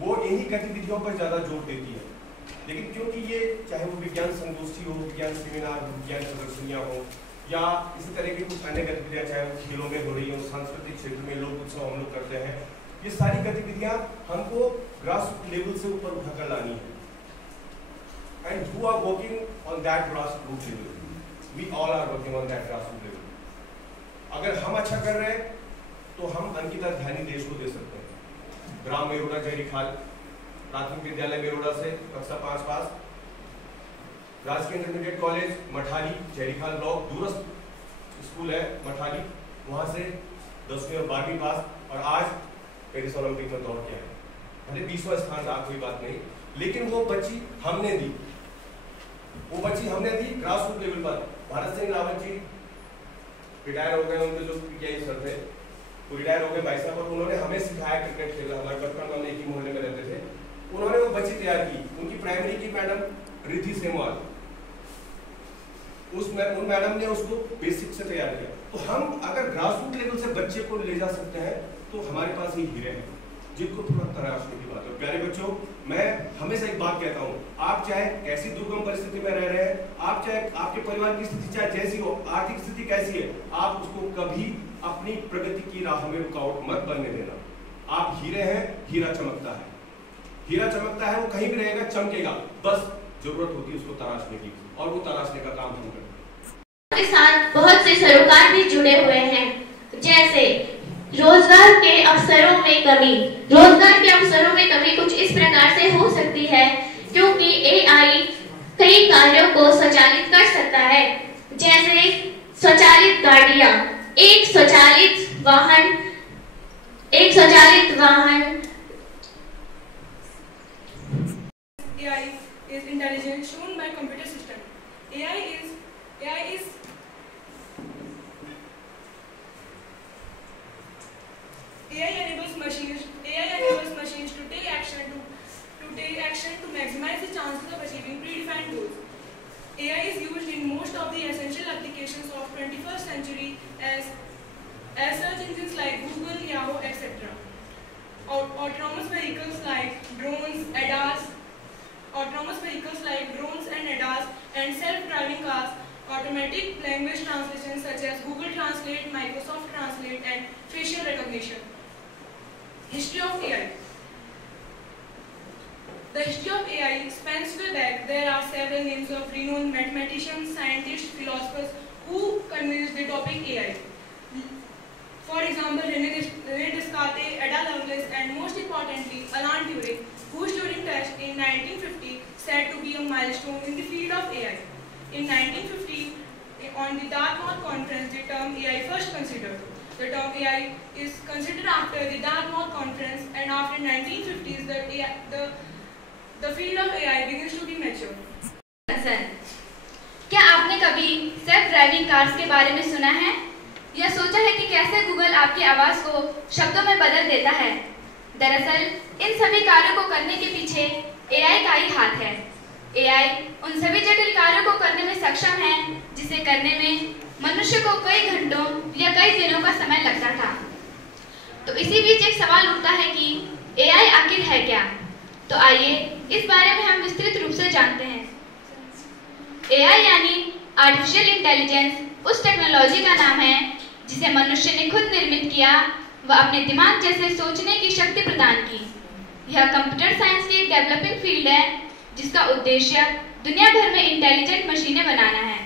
वो इन्हीं गतिविधियों पर ज़्यादा जोर देती है। लेकिन क्योंकि ये चाहे वो विज्ञान संगोष्ठी हो, विज्ञान सेमिनार, विज्ञान प्रदर्शनियाँ हो, या इसी तरह की कुछ अन्य गतिविधियाँ चाहे वो खेलों में हो रही हो, सांस्कृतिक क्षेत्र में लोक उत्सव हम लोग करते हैं, ये सारी गतिविधियाँ हमको ग्रास लेवल से ऊपर उठाकर लानी है। And who are working on that grass root level? We all are working on that grass root level. अगर हम अच्छा कर रहे हैं तो हम अंकिता ध्यानी देश को दे सकते हैं। ग्राम मेरोड़ा जयरीखाल प्राथमिक विद्यालय मेरोड़ा से कक्षा 5 पास, राजकीय इंटरमीडिएट कॉलेज मठाली जयरीखाल ब्लॉक, दूरस्थ स्कूल है मठाली, वहाँ से 10वीं और 12वीं पास, और आज पेरिस ओलंपिक में दौड़ के आए। भले 20वां स्थान रहा, कोई बात नहीं, लेकिन वो बच्ची हमने दी, ग्रास रूट लेवल पर। भारत सिंह रावत जी रिटायर हो गए, उनके जो पीटीआई सर थे वो रिटायर हो गए भाई साहब, और उन्होंने हमें सिखाया क्रिकेट खेलना। हमारे बचपन में हम एक ही मोहल्ले में रहते थे। उन्होंने वो बच्ची तैयार की, उनकी प्राइमरी की मैडम रिद्धि सेमवाल, उन मैडम ने उसको बेसिक से तैयार किया। तो हम अगर ग्रास रूट लेवल से बच्चे को ले जा सकते हैं तो हमारे पास ये हीरे हैं जिनको थोड़ा तराशने की बात है। प्यारे बच्चों, मैं हमेशा एक बात कहता हूँ, आप चाहे ऐसी दुर्गम परिस्थिति में रह रहे हैं, आप चाहे आपके परिवार की स्थिति चाहे जैसी हो, आर्थिक स्थिति कैसी है, आप उसको कभी अपनी प्रगति की राह में रुकावट मत बनने देना। आप हीरे हैं, हीरा चमकता है, वो कहीं भी रहेगा, चमकेगा, बस जरूरत होती है उसको तराशने की, और वो तराशने का काम हम करते हैं। के साथ बहुत से सरोकार भी जुड़े हुए हैं, जैसे रोजगार के अवसरों में कमी कुछ इस प्रकार से हो सकती है, क्योंकि एआई कई कार्यों को स्वचालित कर सकता है, जैसे स्वचालित गाड़ियां, एक स्वचालित वाहन। AI is intelligence shown by computer system. AI enables machines to take action to maximize the chances of achieving predefined goals. AI is used in most of the essential applications of 21st century as search engines like Google, Yahoo, etc. Autonomous vehicles like drones, and ADAS, and self-driving cars, automatic language translation such as Google Translate, Microsoft Translate, and facial recognition. History of AI. The history of AI spans way back. There are several names of renowned mathematicians, scientists, philosophers who conceived the topic AI. For example, René Descartes, Ada Lovelace, and most importantly, Alan Turing, whose Turing test in 1950 said to be a milestone in the field of AI. In 1950, on the Dartmouth Conference, the term AI first considered. The term AI is considered after the Dartmouth Conference, and after 1950s, the field of AI begins to be mature. क्या आपने कभी self driving cars के बारे में सुना है या सोचा है कि कैसे गूगल आपकी आवाज को शब्दों में बदल देता है? दरअसल इन सभी कार्यों को करने के पीछे एआई का ही हाथ है। एआई उन सभी जटिल कार्यों को करने में सक्षम है जिसे करने में मनुष्य को कई घंटों या कई दिनों का समय लगता था। तो इसी बीच एक सवाल उठता है कि एआई आखिर है क्या? तो आइए इस बारे में हम विस्तृत रूप से जानते हैं। एआई यानी आर्टिफिशियल इंटेलिजेंस उस टेक्नोलॉजी का नाम है जिसे मनुष्य ने खुद निर्मित किया व अपने दिमाग जैसे सोचने की शक्ति प्रदान की। यह कंप्यूटर साइंस की एक डेवलपिंग फील्ड है जिसका उद्देश्य दुनिया भर में इंटेलिजेंट मशीनें बनाना है।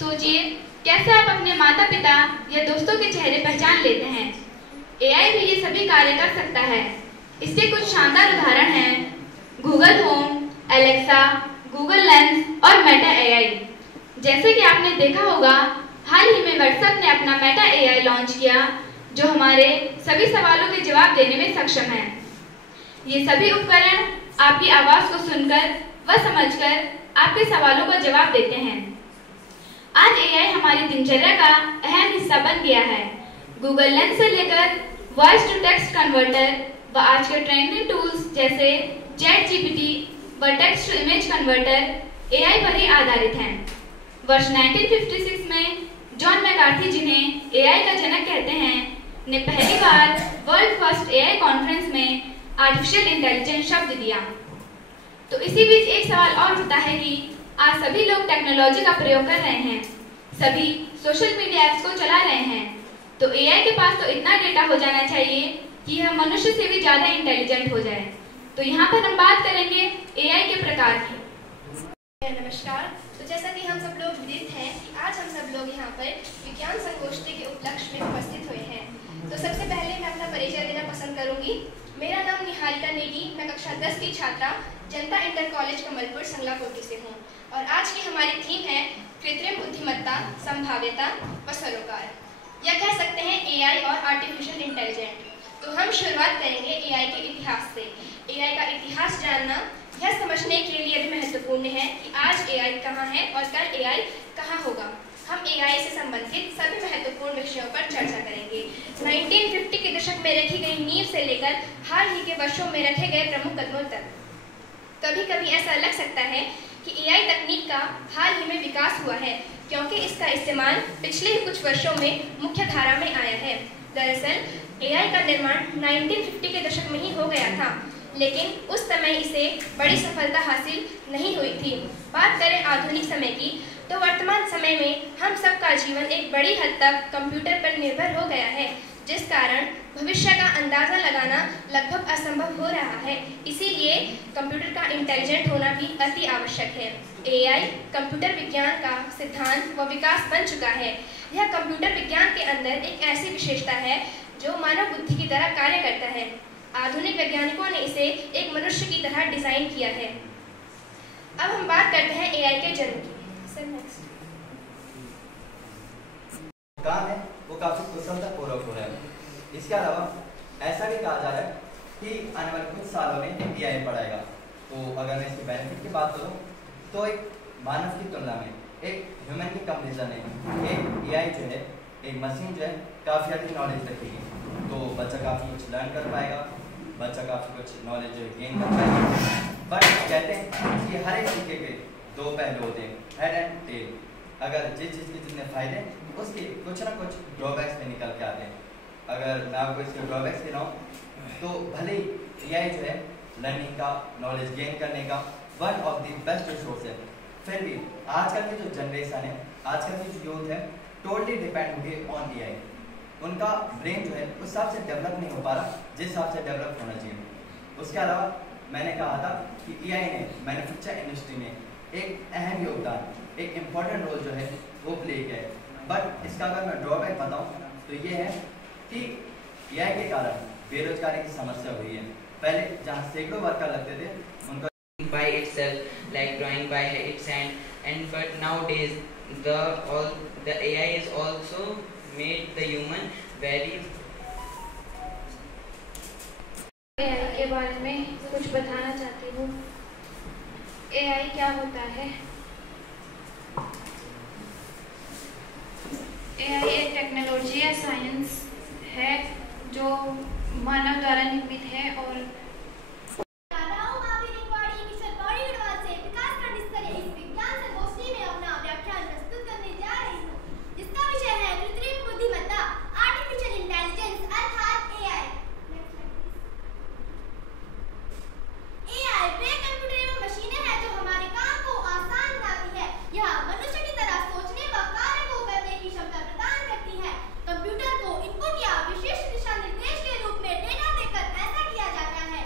सोचिए कैसे आप अपने माता पिता या दोस्तों के चेहरे पहचान लेते हैं। एआई भी ये सभी कार्य कर सकता है। इसके कुछ शानदार उदाहरण हैं Google home, Alexa, Google lens और मेटा एआई। जैसे कि आपने देखा होगा, हाल ही में व्हाट्सएप ने अपना मेटा एआई लॉन्च किया जो हमारे सभी सवालों के जवाब देने में सक्षम है। ये सभी उपकरण आपकी आवाज को सुनकर व समझकर आपके सवालों का जवाब देते हैं। आज एआई हमारी दिनचर्या का अहम हिस्सा बन गया है। गूगल लेंस से लेकर वॉइस टू टेक्स्ट कन्वर्टर व आज के ट्रेंडिंग टूल्स जैसे चैटजीपीटी व text to image converter AI पर ही आधारित हैं। वर्ष 1956 में जॉन मैकार्थी, जिन्हें एआई का जनक कहते हैं, ने पहली बार वर्ल्ड फर्स्ट एआई कॉन्फ्रेंस में आर्टिफिशियल इंटेलिजेंस शब्द दिया। तो इसी बीच एक सवाल और उठता है कि आज सभी लोग टेक्नोलॉजी का प्रयोग कर रहे हैं, सभी सोशल मीडिया ऐप्स को चला रहे हैं, तो एआई के पास तो इतना डेटा हो जाना चाहिए कि यह मनुष्य से भी ज़्यादा इंटेलिजेंट हो जाए। तो यहाँ पर हम बात करेंगे एआई के प्रकार की। नमस्कार। तो जैसा कि हम सब लोग विदित हैं कि आज हम सब लोग यहाँ पर विज्ञान संगोष्ठी के उपलक्ष्य में उपस्थित हुए हैं। तो सबसे पहले मैं अपना परिचय देना पसंद करूंगी। मेरा नाम निहारिका नेगी, मैं कक्षा 10 की छात्रा जनता इंटर कॉलेज कमलपुर संगला कोटी से हूँ और आज की हमारी थीम है कृत्रिम बुद्धिमत्ता, संभाव्यता व सरोकार, या कह सकते हैं एआई और आर्टिफिशियल इंटेलिजेंस। तो हम शुरुआत करेंगे एआई के इतिहास से। एआई का इतिहास जानना यह समझने के लिए भी महत्वपूर्ण है कि आज एआई कहाँ है और कल एआई कहाँ होगा। हम एआई से संबंधित सभी महत्वपूर्ण विषयों पर चर्चा करेंगे। 1950 के दशक में रखी गई नींव से लेकर हाल ही के वर्षों में रखे गए प्रमुख कदमों तक। कभी कभी ऐसा लग सकता है कि एआई तकनीक का हाल ही में विकास हुआ है, क्योंकि इसका इस्तेमाल पिछले ही कुछ वर्षों में मुख्य धारा में आया है। दरअसल एआई का निर्माण 1950 के दशक में ही हो गया था, लेकिन उस समय इसे बड़ी सफलता हासिल नहीं हुई थी। बात करें आधुनिक समय की, तो वर्तमान समय में हम सबका जीवन एक बड़ी हद तक कंप्यूटर पर निर्भर हो गया है, जिस कारण भविष्य का अंदाजा लगाना लगभग असंभव हो रहा है। इसीलिए कंप्यूटर का इंटेलिजेंट होना भी अति आवश्यक है। एआई कंप्यूटर विज्ञान का सिद्धांत व विकास बन चुका है। यह कंप्यूटर विज्ञान के अंदर एक ऐसी विशेषता है जो मानव बुद्धि की तरह कार्य करता है। आधुनिक वैज्ञानिकों ने इसे एक मनुष्य की तरह डिजाइन किया है। अब हम बात करते हैं एआई के जन्म की। काम है वो काफी कुशलतापूर्वक हो रहा है। इसके अलावा ऐसा भी कहा जा रहा है कि आने वाले कुछ सालों में एआई बढ़ाएगा। तो अगर मैं इसके बेनिफिट की बात करूं तो एक मानव की तुलना में एक ह्यूमन की कंपैरिजन है एक एआई जो है, एक मशीन जो है काफ़ी अधिक नॉलेज रखेगी। तो बच्चा काफ़ी कुछ लर्न कर पाएगा, बच्चा काफ़ी कुछ नॉलेज जो है गेन कर पाएगा। बट कहते हैं कि हर एक सिक्के के दो पहलू होते हैं, हेड एंड टेल। अगर जिस चीज़ के जितने फायदे उसके कुछ ना कुछ ड्रॉबैक्स में निकल के आते हैं। अगर मैं आपको इसके ड्रॉबैक्स दे रहा हूँ तो भले ही एआई जो है लर्निंग का, नॉलेज गेन करने का one of the best resource है, फिर भी आजकल की जो जनरेशन है, आजकल की जो यूथ है, टोटली डिपेंड हो गई ऑन एआई। उनका ब्रेन जो है उस हिसाब से डेवलप नहीं हो पा रहा जिस हिसाब से डेवलप होना चाहिए। उसके अलावा मैंने कहा था कि एआई ने मैन्युफैक्चर इंडस्ट्री में एक अहम योगदान, एक इम्पॉर्टेंट रोल जो है वो प्ले किया है। बट इसका अगर मैं ड्रॉबैक बताऊं तो ये है कि एआई के कारण बेरोजगारी की समस्या हुई है। पहले जहां सैकड़ों वर्कर लगते थे उनको by itself, like drawing by its hand, but nowadays the AI is also made the human very. AI के बारे में कुछ बताना चाहती हूँ। एआई क्या होता है? एआई एक टेक्नोलॉजी या साइंस है जो मानव द्वारा निर्मित है और कंप्यूटर को इनपुट या विशेष दिशा निर्देश के रूप में डेटा देकर ऐसा किया जाता है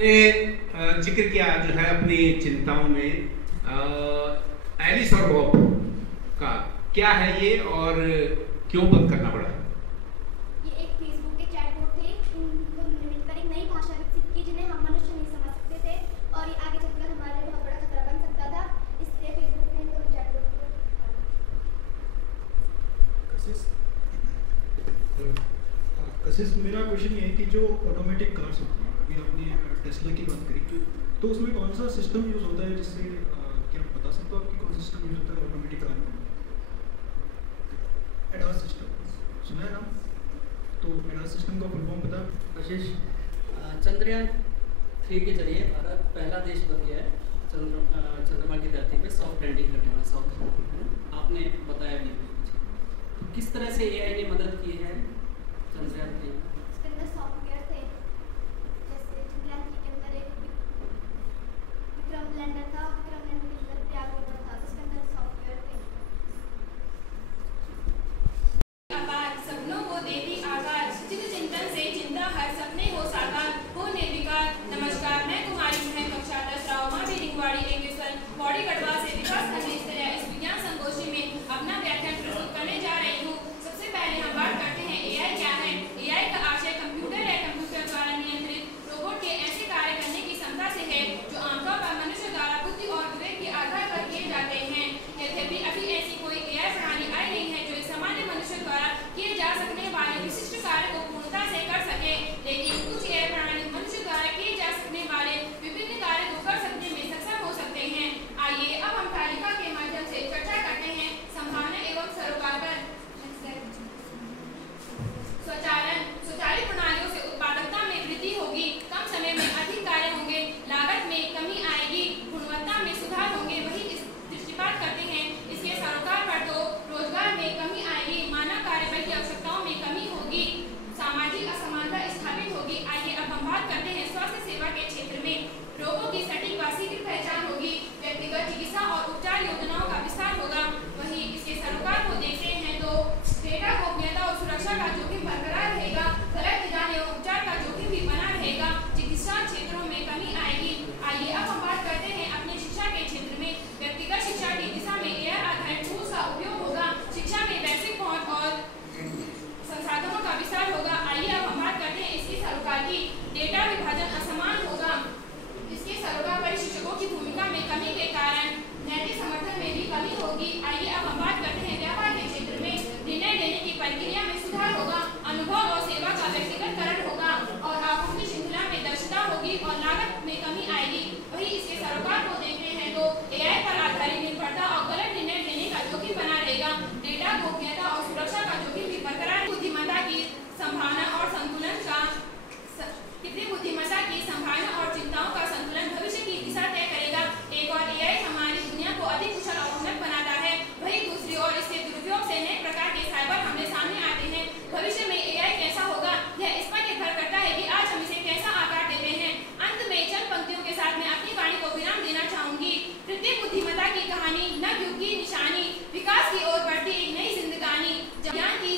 जिक्र किया जो है अपनी चिंताओं में एलिस और बॉब का क्या है ये और क्यों बंद करना पड़ा? ये एक फेसबुक के चैटबॉट थे, इनको मिलकर एक नई भाषा विकसित की जिन्हें हम मनुष्य नहीं समझ सकते थे और ये आगे चलकर हमारे लिए बहुत बड़ा खतरा बन सकता था, इसलिए फेसबुक ने इनको चैटबॉट को कशिश मेरा क्वेश्चन ये है कि जो ऑटोमेटिक कार्स होती हैं, अभी आपने टेस्ला की बात करी तो उसमें कौन सा सिस्टम यूज़ होता है, जिससे क्या आप बता सकते हो आपकी कौन सा सिस्टम यूज़ होता है ऑटोमेटिक कार में? एडास सिस्टम सुना है ना? तो एडास सिस्टम का फुल फॉर्म बता। कशिश, चंद्रयान 3 के जरिए भारत पहला देश बन गया है चंद्रमा की धरती पे सॉफ्ट लैंडिंग करने वाला। सॉफ्ट आपने बताया भी, तो किस तरह से एआई ने मदद की है चंद्रयान 3? इसके अंदर सॉफ्टवेयर थे, जैसे चंद्रयान 3 के अंदर एक विक्रम लैंडर था, विक्रम लैंडर के अंदर प्रयाग रोवर था, उसके अंदर सॉफ्टवेयर थे। आकार सपनों को देती आकार, चित चिंतन से चिंता हर सपने हो साकार, हो निर्विकार। नमस्कार, मैं कुमारी महक कक्षा 10 राव माँ बिरिंगवाड़ी एंगेसन बॉडी गढ़वा से विकास खंड इस विज्ञान संगोष्ठी में अपना व्याख्यान प्रस्तुत करने जा रही हूँ। सबसे पहले हम बात करते हैं एआई क्या है। एआई का आशय कंप्यूटर या कंप्यूटर द्वारा नियंत्रित रोबोट के ऐसे कार्य करने की क्षमता से है जो आमतौर पर मनुष्य द्वारा बुद्धि और विवेक के आधार पर किए जाते हैं। यद्यपि अभी ऐसी कोई एआई प्रणाली आई नहीं है जो सामान्य मनुष्य द्वारा किए जा सकने वाले विशिष्ट कार्य को पूर्णता से कर सके, लेकिन कुछ एआई प्रणाली मनुष्य द्वारा किए जा सकने वाले विभिन्न कार्य को कर सकने में सक्षम हो सकते हैं। आइए अब हम तालिका के माध्यम से चर्चा करते हैं संभावना एवं सरोकार पर। स्वचालन, स्वचालित प्रणालियों से उत्पादकता में वृद्धि होगी, कम समय में अधिक कार्य होंगे, लागत में कमी आएगी, गुणवत्ता में सुधार होंगे। वही इस दृष्टिपात करते हैं इसके सरोकार पर तो रोजगार में कमी आएगी, मानव कार्यबल की आवश्यकताओं में कमी होगी, सामाजिक असमानता स्थापित होगी। आइए अब हम बात करते हैं स्वास्थ्य सेवा के क्षेत्र में। रोगों की सटीक व शीघ्र पहचान होगी, व्यक्तिगत चिकित्सा और उपचार योजनाओं का विस्तार होगा। वहीं इसके सरोकार को देखते हैं तो डेटा गोपनीयता और सुरक्षा का जोखिम बरकरार रहेगा, गलत निदान एवं उपचार का जोखिम भी बना रहेगा, चिकित्सा क्षेत्रों में कमी आएगी। आइए अब हम बात करते हैं अपने शिक्षा के क्षेत्र में। व्यक्तिगत शिक्षा की दिशा में एआई आधारित टूल्स का उपयोग होगा, शिक्षा में वैश्विक पहुंच और संसाधनों का विस्तार होगा। आइए अब हम बात करते हैं इसकी सरोकार की। डेटा विभाजन असमान होगा, इसके सरोकार पर शिक्षकों की भूमिका में कमी के कारण नैतिक समर्थन में भी कमी होगी। आइए अब हम बात करते हैं व्यापार के क्षेत्र में। निर्णय लेने की प्रक्रिया में सुधार होगा, अनुभव और सेवा का व्यक्तिगतकरण होगा और आपूर्ति श्रृंखला में दक्षता होगी और लागत में कमी आएगी। वही इसके सरोकार को देखते हैं तो एआई पर आधारित निर्भरता और गलत निर्णय लेने का जोखिम बना रहेगा, डेटा गोपनीयता और सुरक्षा का जोखिम भी बरकरार। बुद्धिमत्ता की संभावना और संतुलन का कृत्रिम बुद्धिमत्ता की संभावना और चिंताओं का संतुलन भविष्य की दिशा तय करेगा। एक और एआई हमारी दुनिया को अधिक कुशल और उन्नत बनाता है, वही दूसरी ओर इसके दुरुपयोग से नए प्रकार के साइबर हमले सामने आते हैं। भविष्य में एआई कैसा होगा यह इस पर निर्भर करता है कि आज हम इसे कैसा आकार देते हैं। अंत में चंद पंक्तियों के साथ मैं अपनी वाणी को विराम देना चाहूंगी। कृत्रिम बुद्धिमत्ता की कहानी नव युग की निशानी, विकास की ओर बढ़ती एक नई जिंदगानी, ज्ञान की